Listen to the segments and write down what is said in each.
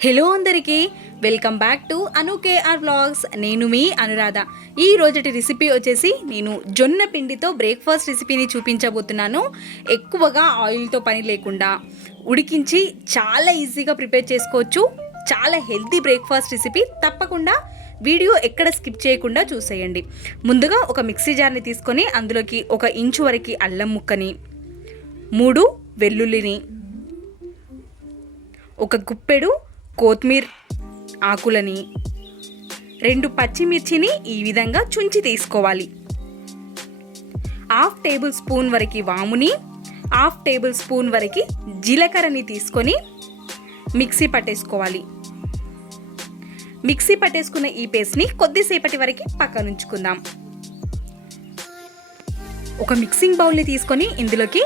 Hello అందరికీ welcome back to Anu KR vlogs. నేను మీ అనురాధ. ఈ రోజటి రెసిపీ వచ్చేసి నేను జొన్న పిండితో బ్రేక్ఫాస్ట్ రెసిపీని చూపించబోతున్నాను. ఎక్కువగా ఆయిల్తో పని లేకుండా ఉడికించి చాలా ఈజీగా ప్రిపేర్ చేసుకోవచ్చు. చాలా హెల్తీ బ్రేక్ఫాస్ట్ రెసిపీ. తప్పకుండా వీడియో ఎక్కడ స్కిప్ చేయకుండా చూసేయండి. ముందుగా ఒక మిక్సీ జార్ని తీసుకొని అందులోకి 1 ఇంచు వరకు అల్లం ముక్కని, 3 వెల్లుల్లిని, 1 గుప్పెడు కొత్తిమీర ఆకులని, 2 పచ్చిమిర్చిని ఈ విధంగా చుంచి తీసుకోవాలి. 1/2 టేబుల్ స్పూన్ వరకు వాముని, 1/2 టేబుల్ స్పూన్ వరకు జీలకర్రని తీసుకొని మిక్సీ పట్టేసుకోవాలి. మిక్సీ పట్టేసుకున్న ఈ పేస్ట్ని కొద్దిసేపటి వరకు పక్కన ఉంచుకుందాం. ఒక మిక్సింగ్ బౌల్ని తీసుకొని ఇందులోకి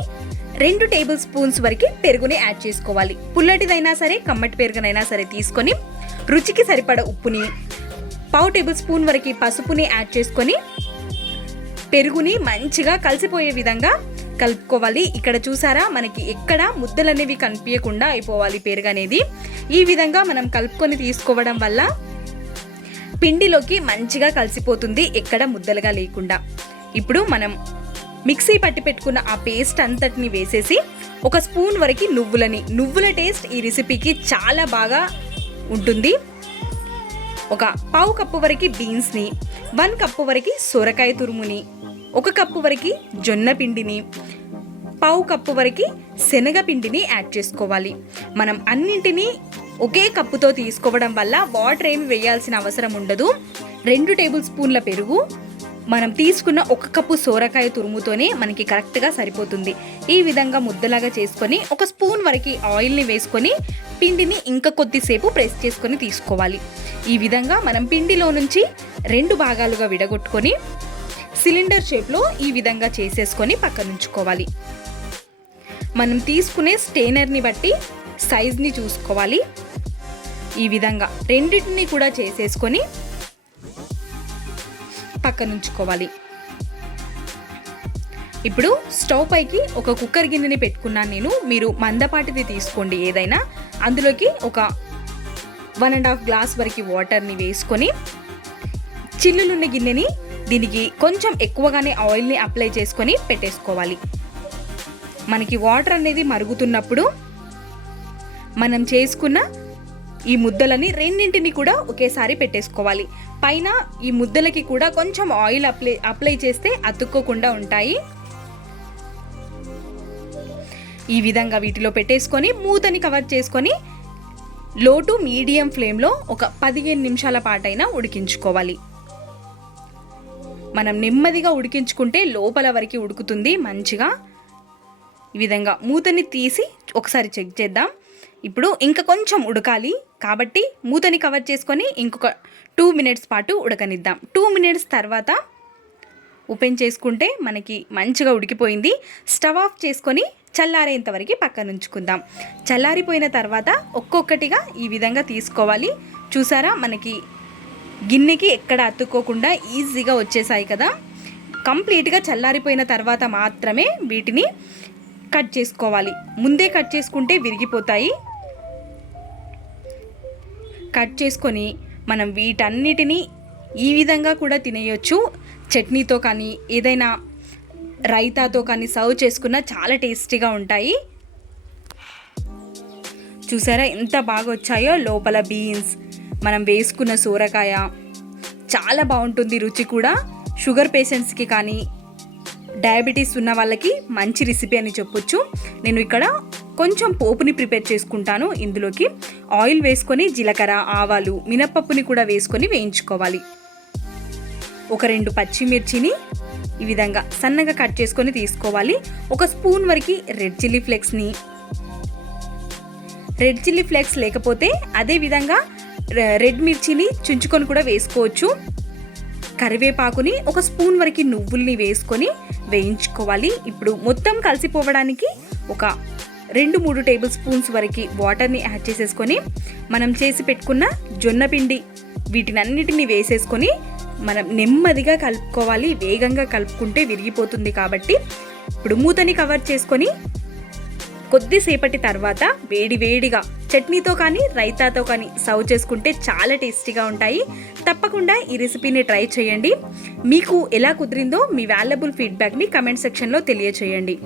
2 టేబుల్ స్పూన్స్ వరకు పెరుగుని యాడ్ చేసుకోవాలి. పుల్లటిదైనా సరే కమ్మటి పెరుగునైనా సరే తీసుకొని రుచికి సరిపడ ఉప్పుని, 1/2 టేబుల్ స్పూన్ వరకు పసుపుని యాడ్ చేసుకొని పెరుగుని మంచిగా కలిసిపోయే విధంగా కలుపుకోవాలి. ఇక్కడ చూసారా, మనకి ఎక్కడ ముద్దలు అనేవి కనిపించకుండా అయిపోవాలి పెరుగు అనేది. ఈ విధంగా మనం కలుపుకొని తీసుకోవడం వల్ల పిండిలోకి మంచిగా కలిసిపోతుంది, ఎక్కడ ముద్దలుగా లేకుండా. ఇప్పుడు మనం మిక్సీ పట్టి పెట్టుకున్న ఆ పేస్ట్ అంతటిని వేసేసి 1 స్పూన్ వరకు నువ్వుల టేస్ట్ ఈ రెసిపీకి చాలా బాగా ఉంటుంది. 1/4 కప్పు వరకు బీన్స్ని, 1 కప్పు వరకు సొరకాయ తురుముని, 1 కప్పు వరకు జొన్న పిండిని, 1/4 కప్పు వరకు శనగపిండిని యాడ్ చేసుకోవాలి. మనం అన్నింటినీ ఒకే కప్పుతో తీసుకోవడం వల్ల వాటర్ ఏమి వేయాల్సిన అవసరం ఉండదు. 2 టేబుల్ స్పూన్ల పెరుగు, మనం తీసుకున్న 1 కప్పు సోరకాయ తురుముతోనే మనకి కరెక్ట్గా సరిపోతుంది. ఈ విధంగా ముద్దలాగా చేసుకొని 1 స్పూన్ వరకు ఆయిల్ని వేసుకొని పిండిని ఇంకా కొద్దిసేపు ప్రెస్ చేసుకొని తీసుకోవాలి. ఈ విధంగా మనం పిండిలో నుంచి 2 భాగాలుగా విడగొట్టుకొని సిలిండర్ షేప్లో ఈ విధంగా చేసేసుకొని పక్కన ఉంచుకోవాలి. మనం తీసుకునే స్టెయినర్ని బట్టి సైజ్ని చూసుకోవాలి. ఈ విధంగా రెండింటిని కూడా చేసేసుకొని పక్కన ఉంచుకోవాలి. ఇప్పుడు స్టవ్ పైకి ఒక కుక్కర్ గిన్నెని పెట్టుకున్నాను నేను. మీరు మందపాటిది తీసుకోండి ఏదైనా. అందులోకి 1.5 గ్లాస్ వరకు వాటర్ని వేసుకొని చిల్లులున్న గిన్నెని దీనికి కొంచెం ఎక్కువగానే ఆయిల్ని అప్లై చేసుకొని పెట్టేసుకోవాలి. మనకి వాటర్ అనేది మరుగుతున్నప్పుడు మనం చేసుకున్న ఈ ముద్దలని రెండింటిని కూడా ఒకేసారి పెట్టేసుకోవాలి. పైన ఈ ముద్దలకి కూడా కొంచెం ఆయిల్ అప్లై చేస్తే అతుక్కోకుండా ఉంటాయి. ఈ విధంగా వీటిలో పెట్టేసుకొని మూతని కవర్ చేసుకొని లో టు మీడియం ఫ్లేమ్లో ఒక 15 నిమిషాల పాటైనా ఉడికించుకోవాలి. మనం నెమ్మదిగా ఉడికించుకుంటే లోపల వరకు ఉడుకుతుంది మంచిగా. ఈ విధంగా మూతని తీసి ఒకసారి చెక్ చేద్దాం. ఇప్పుడు ఇంకా కొంచెం ఉడకాలి కాబట్టి మూతని కవర్ చేసుకొని ఇంకొక 2 మినిట్స్ పాటు ఉడకనిద్దాం. 2 మినిట్స్ తర్వాత ఓపెన్ చేసుకుంటే మనకి మంచిగా ఉడికిపోయింది. స్టవ్ ఆఫ్ చేసుకొని చల్లారేంత వరకు పక్కన ఉంచుకుందాం. చల్లారిపోయిన తర్వాత ఒక్కొక్కటిగా ఈ విధంగా తీసుకోవాలి. చూసారా, మనకి గిన్నెకి ఎక్కడ అతుక్కోకుండా ఈజీగా వచ్చేసాయి కదా. కంప్లీట్గా చల్లారిపోయిన తర్వాత మాత్రమే వీటిని కట్ చేసుకోవాలి. ముందే కట్ చేసుకుంటే విరిగిపోతాయి. కట్ చేసుకొని మనం వీటన్నిటినీ ఈ విధంగా కూడా తినేయొచ్చు. చట్నీతో కానీ ఏదైనా రైతాతో కానీ సర్వ్ చేసుకున్న చాలా టేస్టీగా ఉంటాయి. చూసారా ఎంత బాగా వచ్చాయో. లోపల బీన్స్, మనం వేసుకున్న సోరకాయ చాలా బాగుంటుంది రుచి కూడా. షుగర్ పేషెంట్స్కి కానీ డయాబెటీస్ ఉన్న వాళ్ళకి మంచి రెసిపీ అని చెప్పొచ్చు. నేను ఇక్కడ కొంచెం పోపుని ప్రిపేర్ చేసుకుంటాను. ఇందులోకి ఆయిల్ వేసుకొని జీలకర్ర, ఆవాలు, మినప్పప్పుని కూడా వేసుకొని వేయించుకోవాలి. ఒక 2 పచ్చిమిర్చిని ఈ విధంగా సన్నగా కట్ చేసుకొని తీసుకోవాలి. 1 స్పూన్ వరకు రెడ్ చిల్లీ ఫ్లేక్స్ లేకపోతే అదే విధంగా రెడ్ మిర్చిని చుంచుకొని కూడా వేసుకోవచ్చు. కరివేపాకుని 1 స్పూన్ వరకు నువ్వుల్ని వేసుకొని వేయించుకోవాలి. ఇప్పుడు మొత్తం కలిసిపోవడానికి ఒక 2-3 టేబుల్ స్పూన్స్ వరకు వాటర్ని యాడ్ చేసేసుకొని మనం చేసి పెట్టుకున్న జొన్న పిండి వీటినన్నిటిని వేసేసుకొని మనం నెమ్మదిగా కలుపుకోవాలి. వేగంగా కలుపుకుంటే విరిగిపోతుంది కాబట్టి ఇప్పుడు మూతని కవర్ చేసుకొని కొద్దిసేపటి తర్వాత వేడివేడిగా చట్నీతో కానీ రైతాతో కానీ సర్వ్ చేసుకుంటే చాలా టేస్టీగా ఉంటాయి. తప్పకుండా ఈ రెసిపీని ట్రై చేయండి. మీకు ఎలా కుదిరిందో మీ వాల్యుబుల్ ఫీడ్బ్యాక్ని కమెంట్ సెక్షన్లో తెలియచేయండి.